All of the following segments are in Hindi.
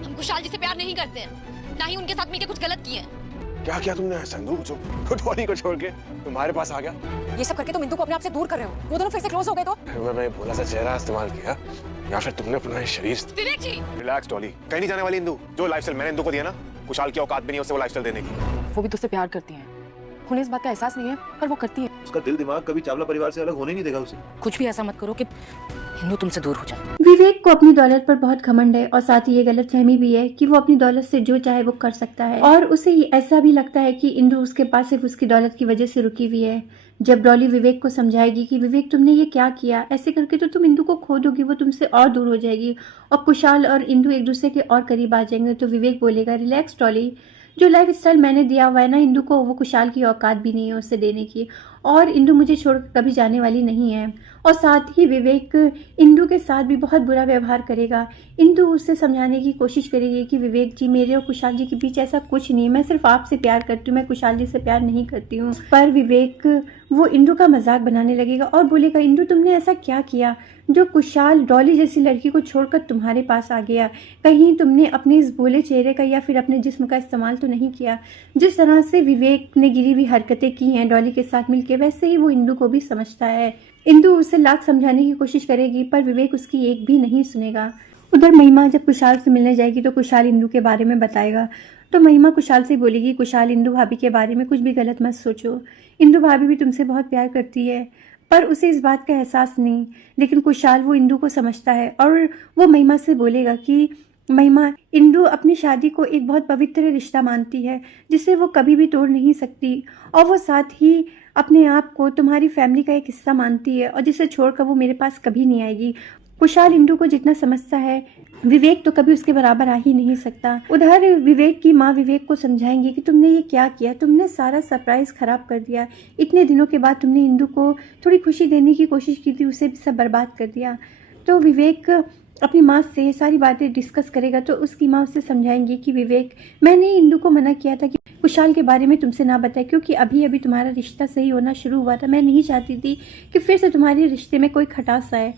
हम कुशाल जी से प्यार नहीं करते हैं, ना ही उनके साथ मिलकर कुछ गलत किए हैं। क्या किया तुमने संधू जो डॉली को छोड़ के तुम्हारे पास आ गया? ये सब करके तुम इंदु को अपने आप से दूर कर रहे हो। वो दोनों फिर से क्लोज हो गए तो? मैंने भोला सा चेहरा इस्तेमाल किया या फिर तुमने अपना शरीर? विवेक जी रिलैक्स डॉली, कहीं नहीं जाने वाली इंदु। जो लाइफस्टाइल मैंने इंदु को दिया ना, कुशाल की औकात भी नहीं उसे वो लाइफस्टाइल देने की। वो भी तुझसे प्यार करती है, उन्हें इस बात का एहसास नहीं है, पर वो करती है। उसका दिल दिमाग कभी चावला परिवार से अलग होने नहीं देगा उसे। कुछ भी ऐसा मत करो कि इंदु तुमसे दूर हो जाए। विवेक को अपनी दौलत पर बहुत घमंड है और साथ ही ये गलतफहमी भी है कि वो अपनी दौलत से जो चाहे वो कर सकता है, और उसे ऐसा भी लगता है कि इंदु उसके पास सिर्फ उसकी दौलत की वजह से रुकी हुई है। जब डॉली विवेक को समझाएगी कि विवेक तुमने ये क्या किया, ऐसे करके तो तुम इंदु को खो दोगी, वो तुमसे और दूर हो जाएगी और कुशाल और इंदु एक दूसरे के और करीब आ जाएंगे, तो विवेक बोलेगा रिलैक्स डॉली, जो लाइफ स्टाइल मैंने दिया हुआ है ना इंदु को, वो कुशाल की औकात भी नहीं है उससे देने की, और इंदु मुझे छोड़ कभी जाने वाली नहीं है। और साथ ही विवेक इंदु के साथ भी बहुत बुरा व्यवहार करेगा। इंदु उससे समझाने की कोशिश करेगी कि विवेक जी, मेरे और कुशाल जी के बीच ऐसा कुछ नहीं, मैं सिर्फ आपसे प्यार करती हूँ, मैं कुशाल जी से प्यार नहीं करती हूँ। पर विवेक वो इंदु का मजाक बनाने लगेगा और बोलेगा इंदु तुमने ऐसा क्या किया जो कुशाल डॉली जैसी लड़की को छोड़कर तुम्हारे पास आ गया? कहीं तुमने अपने इस भोले चेहरे का या फिर अपने जिस्म का इस्तेमाल तो नहीं किया? जिस तरह से विवेक ने गिरी हुई हरकतें की हैं डॉली के साथ मिलकर, वैसे ही वो इंदु को भी समझता है। इंदु उसे लाख समझाने की कोशिश करेगी पर विवेक उसकी एक भी नहीं सुनेगा। उधर महिमा जब कुशाल से मिलने जाएगी तो कुशाल इंदु के बारे में बताएगा, तो महिमा कुशाल से बोलेगी कुशाल, इंदु भाभी के बारे में कुछ भी गलत मत सोचो, इंदु भाभी भी तुमसे बहुत प्यार करती है। पर उसे इस बात का एहसास नहीं, लेकिन कुशाल वो इंदु को समझता है और वो महिमा से बोलेगा कि महिमा, इंदु अपनी शादी को एक बहुत पवित्र रिश्ता मानती है जिसे वो कभी भी तोड़ नहीं सकती, और वो साथ ही अपने आप को तुम्हारी फैमिली का एक हिस्सा मानती है और जिसे छोड़कर वो मेरे पास कभी नहीं आएगी। कुशाल इंदु को जितना समझता है विवेक तो कभी उसके बराबर आ ही नहीं सकता। उधर विवेक की माँ विवेक को समझाएंगी कि तुमने ये क्या किया, तुमने सारा सरप्राइज खराब कर दिया, इतने दिनों के बाद तुमने इंदु को थोड़ी खुशी देने की कोशिश की थी, उसे भी सब बर्बाद कर दिया। तो विवेक अपनी माँ से सारी बातें डिस्कस करेगा तो उसकी माँ उसे समझाएंगी कि विवेक, मैंने इंदु को मना किया था कि कुशाल के बारे में तुमसे ना बताए, क्योंकि अभी अभी तुम्हारा रिश्ता सही होना शुरू हुआ था, मैं नहीं चाहती थी कि फिर से तुम्हारे रिश्ते में कोई खटास आए।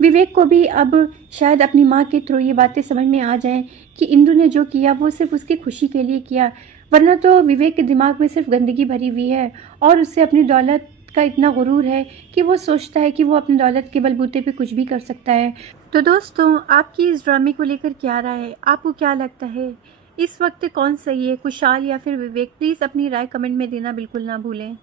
विवेक को भी अब शायद अपनी माँ के थ्रू ये बातें समझ में आ जाएं कि इंदु ने जो किया वो सिर्फ उसकी खुशी के लिए किया, वरना तो विवेक के दिमाग में सिर्फ गंदगी भरी हुई है और उससे अपनी दौलत का इतना गुरूर है कि वो सोचता है कि वो अपनी दौलत के बलबूते पे कुछ भी कर सकता है। तो दोस्तों, आपकी इस ड्रामे को लेकर क्या राय है? आपको क्या लगता है इस वक्त कौन सही है, कुशाल या फिर विवेक? प्लीज़ अपनी राय कमेंट में देना बिल्कुल ना भूलें।